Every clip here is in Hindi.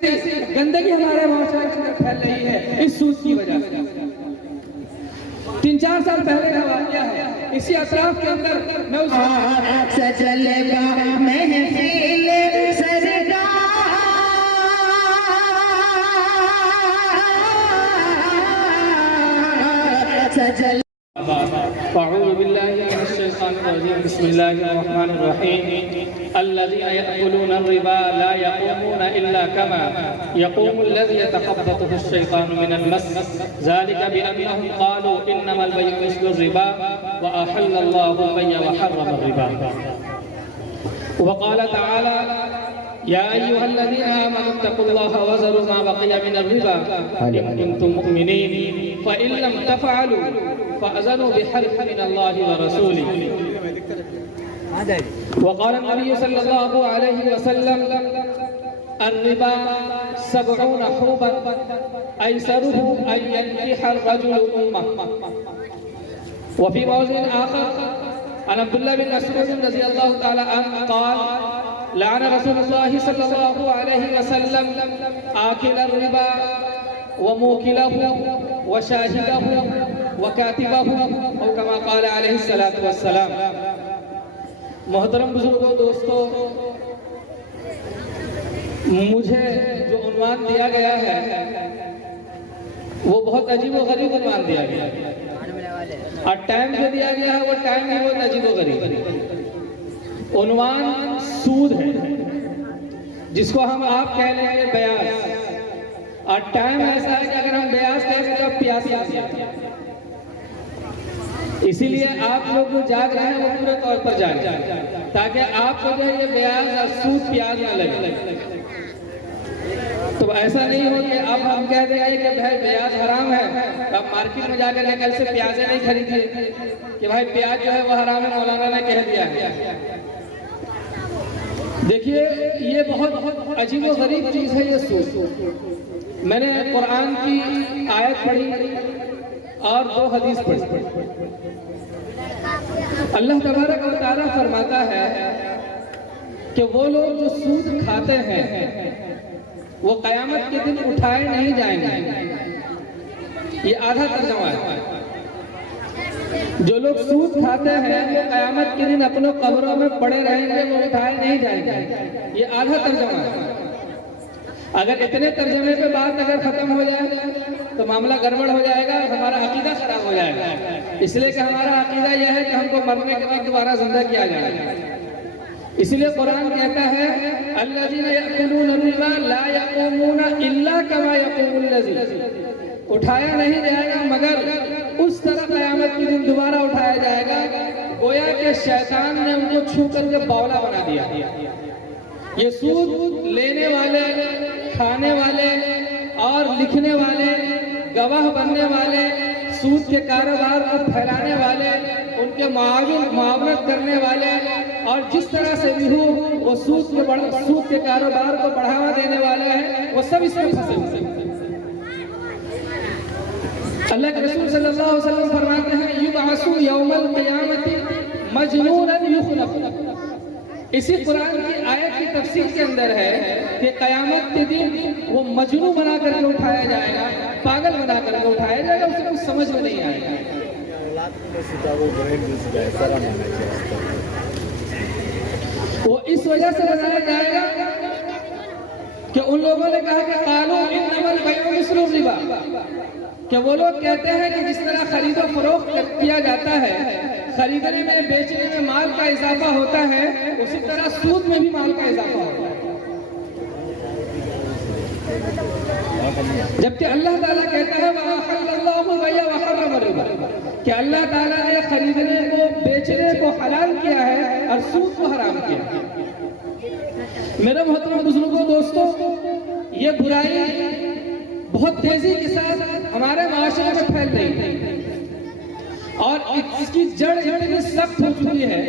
गंदगी हमारे माशरे के अंदर फैल रही है इस सूद की वजह से। 3-4 साल पहले का वाकया है, इसी अतराफ के अंदर मैं उस सजलेगा महफिल सरकार सजल अऊज़ु बिल्लाहि मिनश शैतानिर रजीम बिस्मिल्लाहिर रहमानिर रहीम अल्लज़ीना यअकुलूना रिबा ला यक़ूमूना इल्ला कमा यक़ूमुल लज़ी यतख़ब्बतुहु अश-शैतानु मिनल मस ज़ालिका बिअन्नहुम क़ालू इन्नमल बै'ु मिस्लु रिबा व अहल्लल्लाहु अल-बै'a व हर्रम रिबा व क़ाल तआला या अय्युहल्लज़ीना आमनू इत्तक़ुल्लाहा व ज़रू मा बक़िया मिनर रिबा इन कुंतुम मुमिनीन फ़इन लम तफ़अलू फ़अज़नु बिहर्बिन मिनल्लाहि व रसूलिही वक़ाल नबी सल्लल्लाहु अलैहि वसल्लम अर्रिबा 70 हुबन ऐसरुहु अन यनकिह अर्रजुलु उम्मह व फ़ी मौज़िन आख़र अन अब्दुल्लाह बिन मसऊद रज़ियल्लाहु तआला अन्हु क़ाल लअन रसूलुल्लाह सल्लल्लाहु अलैहि वसल्लम आकिल अर्रिबा व मूकिलहु व शाहिदहु व कातिबहु औ कमा क़ाल अलैहि सलातु वस्सलाम। मोहतरम बुजुर्गों, दोस्तों, मुझे जो उन्वान दिया गया है वो बहुत अजीब व गरीब उन्वान दिया गया है और टाइम जो दिया गया है वो टाइम भी बहुत अजीब व गरीब। उन्वान सूद है जिसको हम आप कह लेंगे ब्याज, और टाइम ऐसा है कि अगर हम ब्याज कहेंगे तो प्यासी आ जाती है। इसीलिए आप लोग जो जाग रहे हैं वो पूरे तौर पर जाग ताकि आपको जो ये ब्याज और सूद प्याज न लगे। तो ऐसा नहीं हो कि अब हम कह देंगे कि भाई ब्याज हराम है, अब मार्केट में जाकर कल से प्याजें नहीं खरीदिए कि भाई प्याज जो है वो हराम है, मौलाना ने कह दिया है। देखिए, ये बहुत अजीब व गरीब चीज है ये सूद। मैंने कुरान की आयत पढ़ी और 2 हदीस पढ़ी। अल्लाह तबारक व तआला फरमाता है कि वो लोग जो सूद खाते हैं वो कयामत के दिन उठाए नहीं जाएंगे। ये आधा तर्जुमा है। जो लोग सूद खाते हैं वो कयामत के दिन अपने कब्रों में पड़े रहेंगे, वो उठाए नहीं जाएंगे। ये आधा तर्जुमा है। अगर इतने तर्जमे पे बात अगर खत्म हो जाए तो मामला गड़बड़ हो जाएगा, हमारा अकीदा खराब हो जाएगा। इसलिए कि हमारा अकीदा यह है कि हमको मरने के बाद दोबारा जिंदा किया जाएगा। इसलिए कुरान कहता है अल्लज़ीना यअकुलूना रिबा ला यक़ूमूना इल्ला कमा यक़ूमुल लज़ी, उठाया नहीं जाएगा मगर उस तरह क़यामत के दिन दोबारा उठाया जाएगा गोया के शैतान ने उनको छू करके बौला बना दिया। ये सूद लेने वाले, खाने वाले और लिखने वाले, गवाह बनने वाले, सूद के कारोबार को फैलाने वाले, उनके मुआवनत करने वाले और जिस तरह से भी हो वो सूद के कारोबार को बढ़ावा देने वाले हैं, वो सब इसमें फंसे हुए हैं। अल्लाह के रसूल सल्लल्लाहु अलैहि वसल्लम फरमाते हैं युबअसु यौमल क़ियामति मजनूनन युख़लक़। इसी कुरान की आयत की तफसीर के अंदर है कि कयामत के दिन वो मजनू बना करके उठाया जाएगा, पागल बना करके उठाया जाएगा, उसे कुछ समझ में नहीं आएगा। वो इस वजह से बनाया जाएगा कि उन लोगों ने कहा कि कालू इन्नमल बैउ मिस्लु रिबा, कि वो लोग कहते हैं कि जिस तरह खरीदो फरोख्त किया जाता है, खरीदने में बेचने में माल का इजाफा होता है, उसी तरह सूद में भी माल का इजाफा होता है। जबकि अल्लाह ताला कहता है वअहल्लल्लाहु बै'a व हर्रम रिबा, कि अल्लाह ताला ने खरीदने को, बेचने को हलाल किया है और सूद को हराम किया है। मेरे मोहतरम बुजुर्गों, दोस्तों, ये बुराई बहुत तेजी के साथ हमारे माशरे में फैल रही है और इसकी जड़ इतनी सख्त हो चुकी है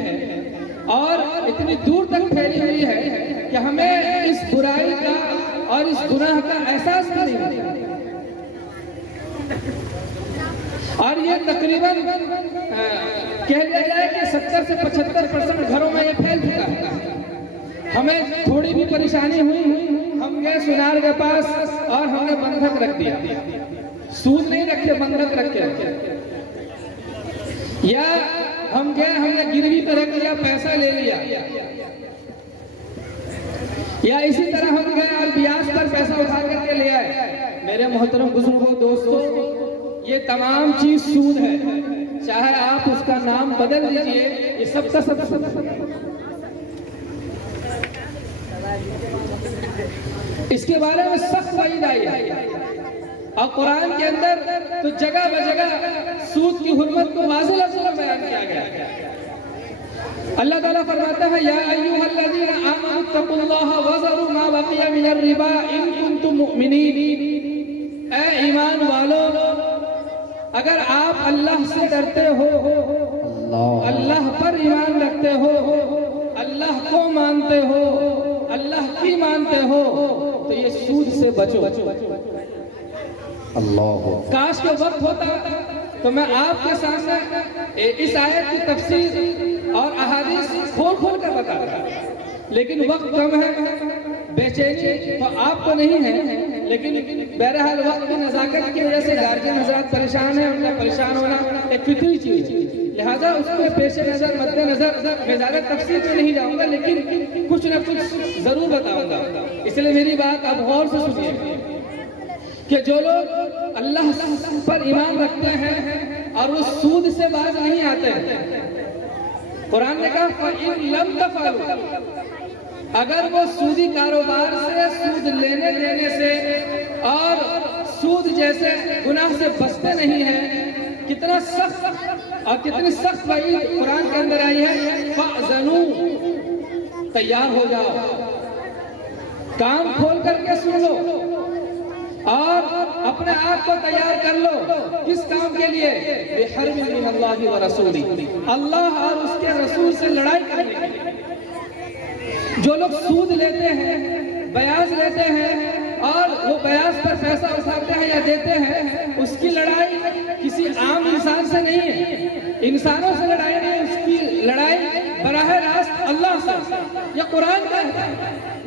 और इतनी दूर तक फैली हुई है कि हमें इस बुराई का और इस गुनाह का एहसास नहीं होता। और ये तकरीबन कह लिया जाए कि 70 से 75% घरों में ये फैल चुका है। हमें थोड़ी भी परेशानी हुई, हम हम गए सुनार के पास और हमने बंधक रख दिया, सूद नहीं रखे, बंधक रखे, या हम गए हमने गिरवी पे रख लिया, पैसा ले लिया, या इसी तरह हम गए और ब्याज पर पैसा उठा करके ले आए। मेरे मोहतरम बुजुर्गों, दोस्तों, ये तमाम चीज सूद है। चाहे आप उसका नाम बदल दीजिए, ये सब का सब। इसके बारे में सख्त वईद आई है और कुरान के अंदर तो जगह बजगह सूद की हुर्मत को वाज़ेह लफ्ज़ों में बयान किया गया है। अल्लाह ताला फरमाता है, या अय्युहल्लज़ीना आमनु तक़ुल्लाह वज़रू मा बक़िया मिनर रिबा इन कुंतुम मुमिनीन। ऐ ईमान वालों, अगर आप अल्लाह से डरते हो, अल्लाह पर ईमान रखते हो, अल्लाह को मानते हो, अल्लाह की मानते हो, तो ये सूद से बचो। अल्लाह, काश के वक्त होता तो मैं आपके सामने इस आयत की तफसीर और अहादीस खोल खोल कर बताता, लेकिन वक्त कम है, बेचैनी तो आपको नहीं है, लेकिन बहरहाल वक्त की नज़ाकत की वजह से गार्जियन हज़रात परेशान है, उनका परेशान होना एक फितरी चीज, लिहाजा उसको पेश नज़र मद्देनजर मैं ज़्यादा तफसीर में नहीं जाऊंगा, लेकिन कुछ न कुछ जरूर बताऊंगा। इसलिए मेरी बात अब गौर से सुनिए कि जो लोग अल्लाह पर ईमान रखते हैं और वो सूद से बाज नहीं आते हैं, कुरान ने कहा फ़इन लम तफ़अलू, अगर वो सूदी कारोबार से, सूद लेने देने से और सूद जैसे गुनाह से बचते नहीं हैं, कितना सख्त और कितनी सख्त वईद कुरान के अंदर आई है, फ़अज़नू, तैयार हो जाओ, कान खोल करके सुन लो और अपने आप को तैयार कर लो। किस काम के लिए? बिहर्बिन मिनल्लाहि व रसूली, अल्लाह और उसके रसूल से लड़ाई करने के लिए। जो लोग सूद लेते हैं, ब्याज लेते हैं और वो ब्याज पर पैसा उठाते हैं या देते हैं, उसकी लड़ाई किसी आम इंसान से नहीं है, इंसानों से लड़ाई नहीं, उसकी लड़ाई बराह रास्त अल्लाह से। यह कुरान का है,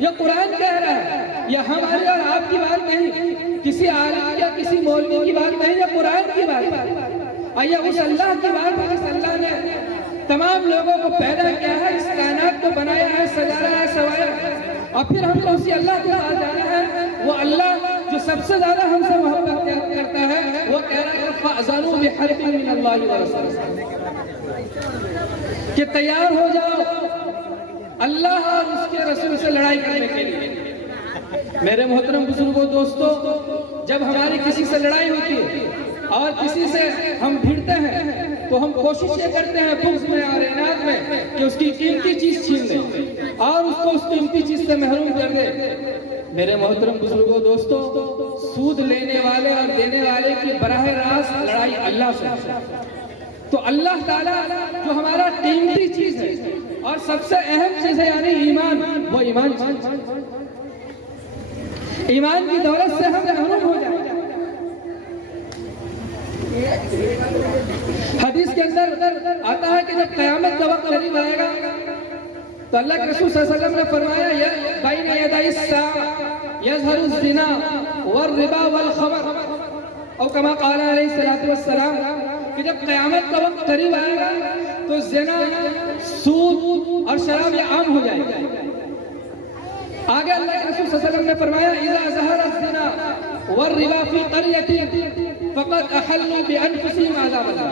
यह कुरान कह रहा है, यह हमारी और आपकी बात नहीं, किसी आलिम या किसी मौलवी की बात नहीं, यह कुरान की बात है। और यह उस अल्लाह की बात है जिस अल्लाह ने तमाम लोगों को पैदा किया है, इस कायनात को बनाया है, सजाया है, सवाया है, और फिर हमने उसी अल्लाह के पास जाना है। वो अल्लाह जो सबसे ज्यादा हमसे मोहब्बत करता है, वो कह रहा है फ़अज़नू बिहर्बिन मिनल्लाहि व रसूलिही, कि तैयार हो जाओ अल्लाह और उसके रसूल से लड़ाई करने के लिए। मेरे मोहतरम बुजुर्गों, दोस्तों, जब हमारी किसी से लड़ाई होती है और किसी से हम भिड़ते हैं, तो हम कोशिश ये करते हैं बुग़्ज़ में और इनाद में कि उसकी कीमती चीज छीन लें और उसको उस कीमती चीज से महरूम कर दे। मेरे मोहतरम बुजुर्गों, दोस्तों, सूद लेने वाले और देने वाले की बराह रास्त लड़ाई अल्लाह से। तो अल्लाह ताला जो हमारा कीमती चीज है और सबसे अहम चीज है, यानी ईमान, वो ईमान की दौलत से हम महरूम हो जाए। हदीस के अंदर आता है कि जब क़यामत का वक्त करीब आएगा तो अल्लाह के रसूल सल्लल्लाहु अलैहि वसल्लम ने फरमाया, बैन यदै अस्सा यज़हरु ज़िना वल-रिबा वल-ख़मर, और कमा क़ाला अलैहि सल्लतु वस्सलाम, कि जब क़यामत का वक्त करीब आएगा तो ज़िना, सूद और शराब ये आम हो जाएगा। आगे अल्लाह के रसूल सल्लल्लाहु अलैहि वसल्लम ने फरमाया, इज़ा ज़हरा ज़िना वल-रिबा फ़ी क़रयतिन फ़क़द अहल्लू बिअनफ़ुसिहिम अज़ाब अल्लाह,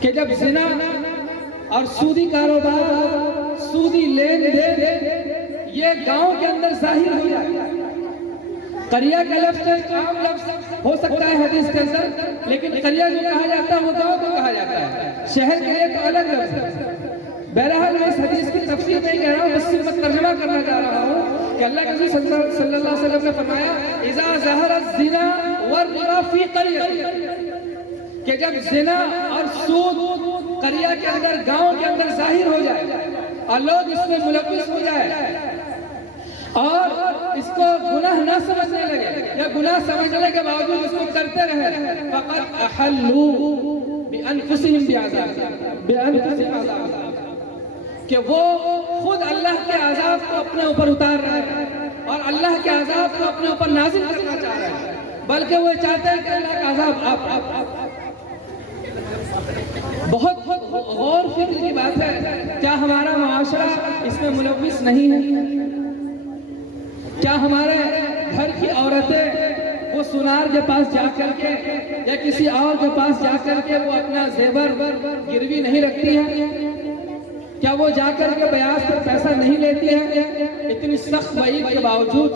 कि जब ज़िना और सूदी कारोबार, सूदी लेन देन ये गांव के अंदर जाहिर हो जाए। करिया का लफ्ज़ एक आम लफ्ज़ हो सकता है हदीस के अंदर, लेकिन करिया जो कहा जाता है वो गांव को कहा जाता है, शहर के लिए तो अलग लफ्ज़ है। बहरहाल मैं इस हदीस की तफसीर नहीं कह रहा हूँ, बस सिर्फ तर्जुमा करना चाह रहा हूँ कि अल्लाह के रसूल सल्लल्लाहु अलैहि वसल्लम ने फरमाया, इज़ा ज़हरा ज़िना वल-रिबा फ़ी क़रयतिन, कि जब ज़िना और सूद करिया के अंदर, गांव के अंदर जाहिर हो जाए और लोग इसमें मुलव्विस हो जाए और इसको गुनाह न समझने लगे या गुनाह समझने के बावजूद इसको करते रहे, फ़क़द अहल्लू बिअनफ़ुसिहिम बिअज़ाब, कि वो खुद अल्लाह के अज़ाब को अपने ऊपर उतार रहे हैं। और अल्लाह के अजाब को अपने ऊपर नाजिल करना चाह रहे हैं, बल्कि वो चाहते हैं कि अल्लाह का अजाब आप बहुत गौर फिक्र की बात है। क्या हमारा मुआशरा इसमें मुलव्विस नहीं है? क्या हमारे घर की औरतें वो सुनार के पास जाकर के या किसी और के पास जाकर के वो अपना जेवर गिरवी नहीं रखती हैं? क्या वो जाकर के ब्याज पर पैसा नहीं लेती हैं? इतनी सख्त वईद के बावजूद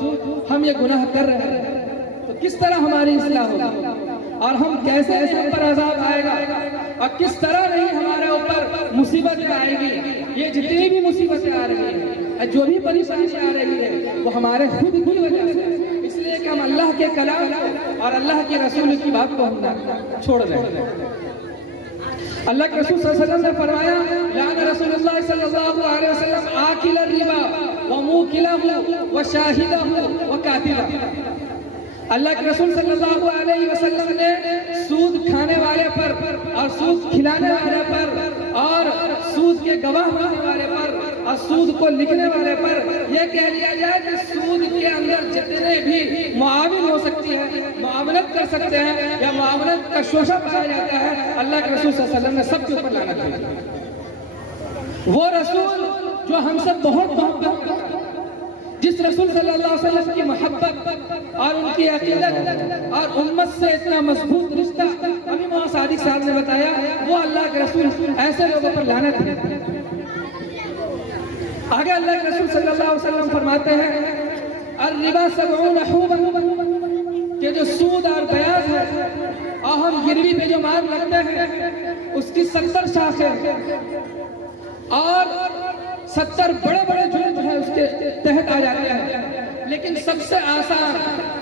हम ये गुनाह कर रहे हैं, तो किस तरह हमारी इस्लाह होगी? और हम कैसे हम पर अजाब आएगा और किस तरह नहीं हमारे ऊपर मुसीबतें आएगी? ये जितनी भी मुसीबतें आ रही हैं, जो भी परेशानी आ रही है, वो हमारे खुद की वजह से, इसलिए कि हम अल्लाह के कलाम और अल्लाह के रसूल की बात को हम छोड़ रहे हैं। अल्लाह के रसूल सल्लल्लाहु अलैहि वसल्लम ने फरमाया, लान रसूलुल्लाह सल्लल्लाहु अलैहि वसल्लम आकिल रिबा व मुकिलहु व शाहिदहु व कातिबहु। अल्लाह के रसूल सल्लल्लाहु अलैहि वसल्लम ने सूद खाने वाले पर और सूद खिलाने वाले पर और सूद के गवाह होने वाले पर और सूद को लिखने वाले पर यह कह दिया जाए कि सूद के अंदर जितने भी मुआविन हो सकती है, मुआवनत कर सकते हैं या मुआवनत का शोषा पाया जाता है, अल्लाह के रसूल सल्लल्लाहु अलैहि वसल्लम ने सबके ऊपर लानत की। वो रसूल जो हमसे बहुत मोहब्बत करता है, जिस रसूल सल्लल्लाहु अलैहि वसल्लम की मोहब्बत और उनकी अकीदत और उम्मत से इतना मजबूत रिश्ता अभी मोहम्मद सादिक साहब ने बताया, वो अल्लाह के रसूल ऐसे लोगों पर लानत है। आगे अल्लाह के रसूल सल्लल्लाहु अलैहि वसल्लम फरमाते हैं, अर्रिबा सबऊन हुबन, कि जो सूद और ब्याज है और हम गिरवी पे जो माल रखते हैं उसकी 70 शाखें और 70 बड़े बड़े जुर्म जो है उसके तहत आ जाते हैं। लेकिन सबसे आसान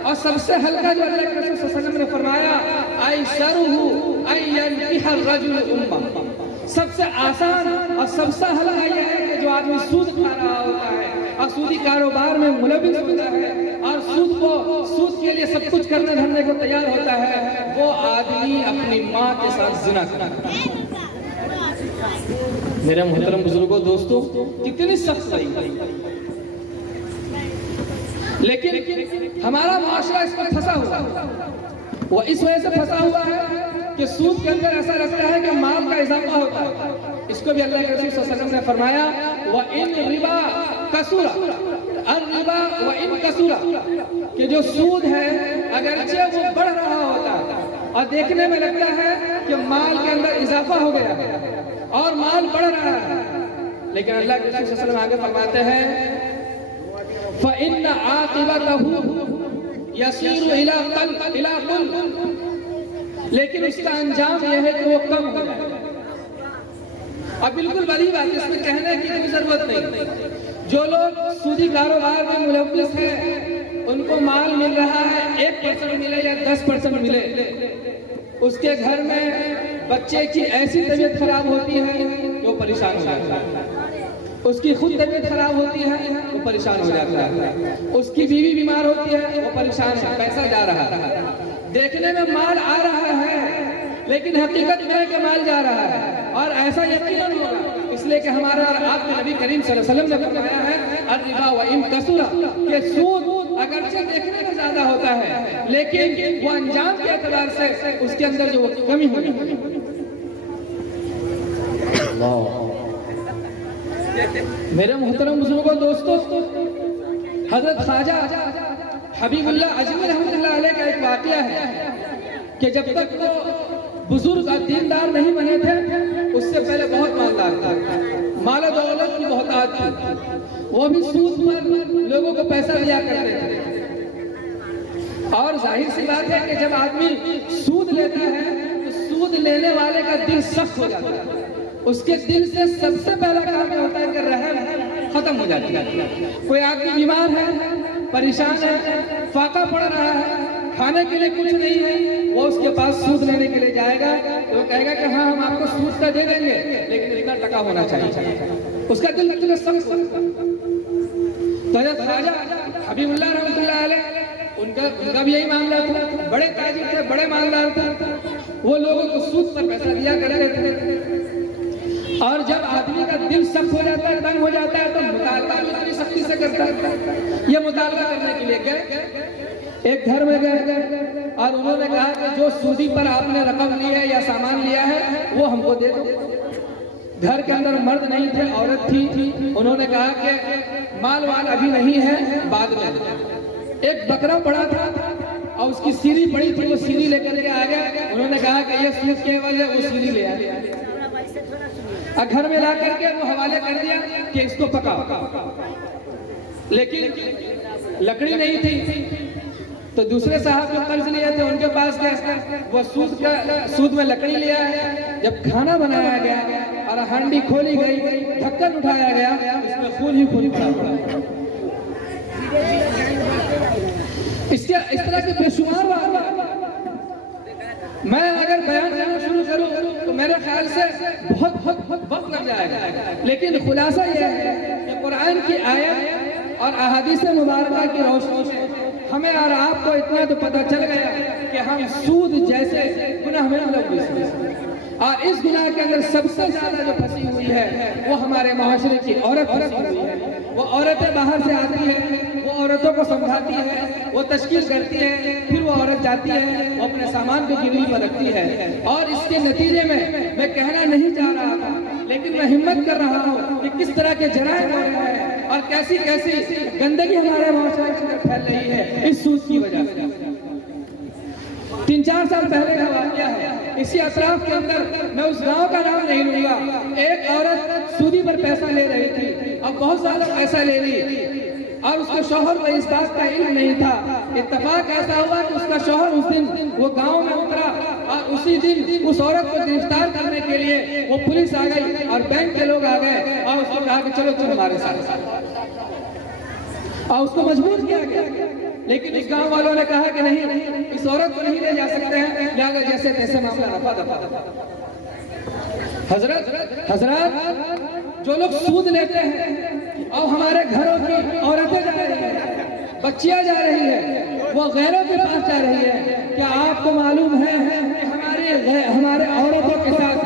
और सबसे हल्का जो अल्लाह के रसूल सल्लल्लाहु अलैहि वसल्लम ने फरमाया, अयसरुहु अययनकिहर रजुल उम्मा, सबसे आसान और सबसे हल्का यह है कि जो आदमी सूद खा रहा होता है और सूदी कारोबार में मुलविस होता है और सूद के लिए सब कुछ करने धरने को तैयार होता है, वो आदमी अपनी माँ के साथ जिना करता है। मेरे मोहतरम बुजुर्गों, दोस्तों, कितनी सख्त है, लेकिन हमारा मुआशरा इस पर फंसा हुआ है। वो इस वजह से फंसा हुआ है कि सूद के अंदर ऐसा लगता है कि माल का इजाफा होता है। इसको भी अल्लाह के रसूल सल्लल्लाहु अलैहि वसल्लम ने फरमाया, व इन रिबा कसूरा, अर्रिबा व इन कसूरा, कि जो सूद है अगरचे वो बढ़ रहा होता है और देखने में लगता है कि माल के अंदर इजाफा हो गया है और माल बढ़ रहा है, लेकिन अल्लाह के रसूल सल्लल्लाहु अलैहि वसल्लम आगे फरमाते हैं, फ़इन्न आक़िबतहु यसीरु इला कुल, लेकिन उसका अंजाम यह है कि वो कम हो जाए। अब बिल्कुल बड़ी बात, इसमें कहने की कोई जरूरत नहीं। जो लोग सूदी कारोबार में मुलव्विस हैं, उनको माल मिल रहा है 1% मिले या 10% मिले, उसके घर में बच्चे की ऐसी तबीयत खराब होती है कि वो परेशान हो जाता है, उसकी खुद तबीयत खराब होती है वो परेशान हो जाता है, उसकी बीवी बीमार होती है वो परेशान है, पैसा जा रहा है, देखने में माल आ रहा है लेकिन हकीकत में कि माल जा रहा है, और ऐसा यकीनन होगा इसलिए कि हमारा और आपके नबी करीम सल्लल्लाहु अलैहि वसल्लम ने बताया है, अर्रिबा व इन कसूरा, कि सूद अगरचे देखने में ज्यादा होता है लेकिन वो अंजाम के एतबार से उसके अंदर जो कमी होगी। मेरे मोहतरम बुजुर्गों, दोस्तों, हजरत ख्वाजा हबीबुल्लाह अजमी रहमतुल्लाह अलैह का एक वाकया है कि जब तक वो बुजुर्ग और दीनदार नहीं बने थे उससे पहले बहुत मालदार थे, माल दौलत की बहुतायत थी, वो भी सूद पर लोगों को पैसा दिया करते थे। और जाहिर सी बात है कि जब आदमी सूद लेता है तो सूद लेने वाले का दिल सख्त हो जाता है, उसके दिल से सबसे पहला काम होता है कि रहम खत्म हो जाती है। कोई आदमी बीमार है, परेशान है, फाका पड़ रहा है, खाने के लिए कुछ नहीं है, वो उसके पास सूद लेने के लिए जाएगा तो वो कहेगा कि हाँ हम आपको सूद का दे देंगे लेकिन इतना टका होना चाहिए, उसका दिल लगता है सख्त। तो हज़रत ख्वाजा हबीबुल्लाह रहमतुल्लाह अलैह उनका भी यही मामला था, बड़े ताजिर थे, बड़े मालदार थे, वो लोगों को सूद पर पैसा दिया करते थे। और जब आदमी का दिल सख्त हो जाता है, तंग हो जाता है, तो मुतालबा भी इतनी सख्ती से करता है। ये मुतालबा करने के लिए गए, एक घर में गए और उन्होंने कहा कि जो सूदी पर आपने रकम ली है या सामान लिया है वो हमको दे दो। घर के अंदर मर्द नहीं थे, औरत थी। उन्होंने कहा कि माल वाल अभी नहीं है, बाद में। एक बकरा पड़ा था और उसकी सीरी पड़ी थी, वो सीरी लेकर के आ गया। उन्होंने कहा कि ये सूद केवल है, वो सीरी ले आया। घर में ला करके वो हवाले कर दिया कि इसको पकाओ, लेकिन लकड़ी नहीं थी। तो दूसरे साहब जो कर्ज लिए थे उनके पास गए, वो सूद में लकड़ी लिया है। जब खाना बनाया गया और हांडी खोली गई, ढक्कन उठाया गया, इसमें खून ही खून पड़ा। इसके इस तरह के बेशुमार बात मैं अगर बयान करना शुरू करूं तो मेरे ख्याल से बहुत वक्त लग जाएगा। लेकिन खुलासा यह है कि कुरान की आयत और अहादीस मुबारका की रोशनी में हमें और आपको इतना तो पता चल गया कि हम सूद जैसे गुनाह में मुलव्वस, और इस गुनाह के अंदर सबसे ज्यादा जो फंसी हुई है वो हमारे माशरे की औरत फंसी हुई है। वो औरतें बाहर से आती हैं, वो औरतों को समझाती है, वो तशकील करती है, फिर वो औरत जाती है, वो अपने सामान को गिरवी पर रखती है। और इसके नतीजे में मैं कहना नहीं चाह रहा था, लेकिन मैं हिम्मत कर रहा हूँ कि किस तरह के जराइम हो रहे हैं और कैसी कैसी गंदगी हमारे माशरे के अंदर फैल रही है इस सूद की वजह से। 3-4 साल पहले का वाकया है, इसी अतराफ के अंदर, मैं उस गांव का नाम नहीं लूंगा, एक औरत सूदी पर पैसा ले रही थी और बहुत सारा पैसा ले ली और उसके शौहर को इस बात का इल्म नहीं था। इत्तेफाक ऐसा हुआ कि उसका शौहर उस दिन वो गांव में उतरा और उसी दिन उस औरत को गिरफ्तार करने के लिए वो पुलिस आ गई और बैंक के लोग आ गए और उसको कहा कि चलो तुम हमारे साथ, और उसको मजबूर किया गया। लेकिन इस गांव वालों ने कहा कि नहीं, इस औरत को नहीं ले जा सकते हैं, लिहाजा जैसे तैसे मामला रफा दफा। हजरत जो लोग सूद लेते हैं और हमारे घरों की औरतें जा रही हैं, बच्चियां जा रही है, वो गैरों के पास जा रही है, क्या आपको मालूम है कि हमारे औरतों के साथ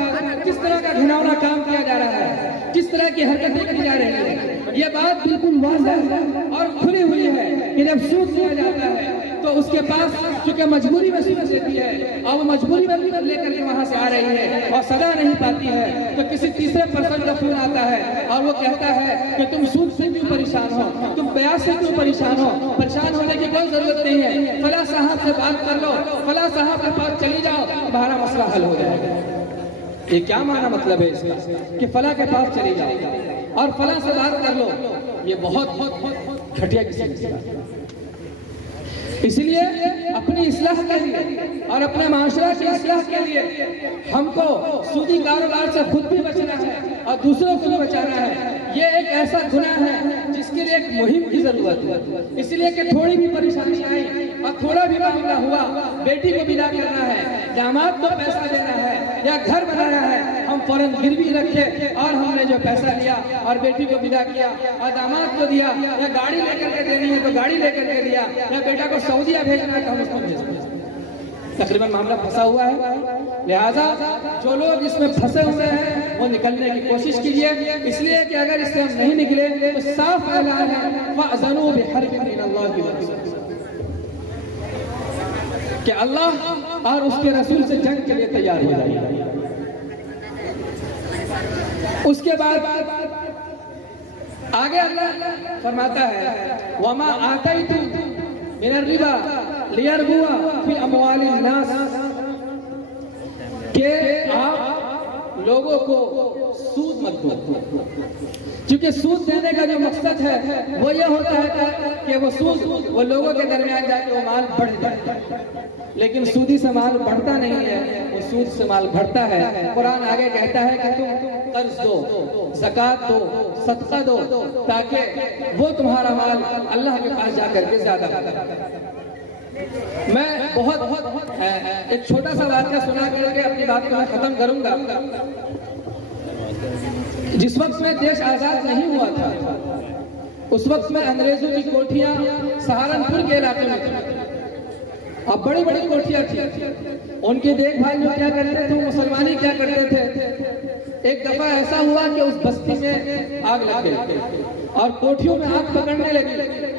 किस तरह का घिनौना काम किया जा रहा है, किस तरह की हरकतें की जा रही है? ये बात बिल्कुल वाज़ेह और खुली हुई है कि जब सूद लिया जाता है तो उसके पास चूंकि मजबूरी में सूद देती है और वो मजबूरी में लेकर के वहां से आ रही है और सदा नहीं पाती है, तो किसी तीसरे पर्सन का फोन आता है और वो कहता है कि तुम सूद से क्यों परेशान हो, तुम ब्याज से क्यों परेशान हो? परेशान होने की कोई जरूरत नहीं है, फला साहब से बात कर लो, फला साहब के पास चली जाओ, तुम्हारा मसला हल हो जाएगा। ये क्या माना मतलब है इसका कि फला के पास चली जाओ और फला से बात कर लो? ये बहुत घटिया किस्म की बात है। इसलिए अपनी इस्लाह के लिए और अपने माशरा की इस्लाह के लिए हमको सूदी कारोबार से खुद भी बचना है और दूसरों को भी बचाना है। ये एक ऐसा गुनाह है जिसके लिए एक मुहिम की जरूरत है। इसलिए कि थोड़ी भी परेशानी आई और थोड़ा भी मामला हुआ, बेटी को विदा करना है, दामाद को पैसा देना है या घर बनाना है, हम फौरन गिरवी रखे और हमने जो पैसा लिया और बेटी को विदा किया और दामाद को दिया, या गाड़ी लेकर के देनी है तो गाड़ी लेकर के दिया, या बेटा को सऊदीया भेजना है तो हम उसको भेज दें। तकरीबन मामला फंसा हुआ है। लिहाजा जो लोग इसमें फंसे हुए हैं वो निकलने की कोशिश कीजिए, इसलिए कि अगर इससे हम नहीं निकले तो साफ ऐलान है फ़अज़नु बिहर्बिन मिनल्लाहि व रसूलिही, कि अल्लाह और उसके रसूल से जंग के लिए तैयार हो जाइए। उसके बाद आगे अल्लाह फरमाता है वमा आतैतु मिनर रिबा लियरबुआ फी अमवालिन नास, के आप लोगों को सूद मत दो, क्योंकि सूद देने का जो मकसद है वो ये होता है कि वो सूद वो लोगों के दरमियान जाके वो माल बढ़ जाए, लेकिन सूदी से माल बढ़ता नहीं है, वो सूद से माल बढ़ता है। कुरान आगे कहता है कि तुम कर्ज दो, ज़कात दो, सदका दो, ताकि वो तुम्हारा माल अल्लाह के पास जाकर के ज्यादा। मैं बहुत एक छोटा सा वाक़या सुना करके अपनी बात को मैं खत्म करूंगा। जिस वक्त में देश आजाद नहीं हुआ था उस वक्त में अंग्रेजों की कोठियां सहारनपुर के इलाके में थी और बड़ी बड़ी कोठियां थी। उनकी देखभाल जो क्या करते थे, मुसलमानी क्या करते थे एक दफा ऐसा हुआ कि उस बस्ती में आग लग गई और कोठियों में आग पकड़ने लगी।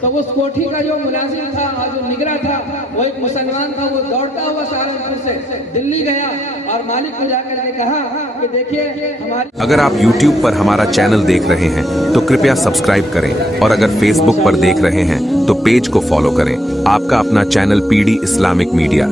तो उस कोठी का जो मुलाजिम था और जो निगरान था वो एक मुसलमान था। वो दौड़ता हुआ सहारनपुर से दिल्ली गया और मालिक को जाकर के कहा कि देखिए हमारे। अगर आप YouTube पर हमारा चैनल देख रहे हैं तो कृपया सब्सक्राइब करें, और अगर Facebook पर देख रहे हैं तो पेज को फॉलो करें। आपका अपना चैनल PD इस्लामिक मीडिया।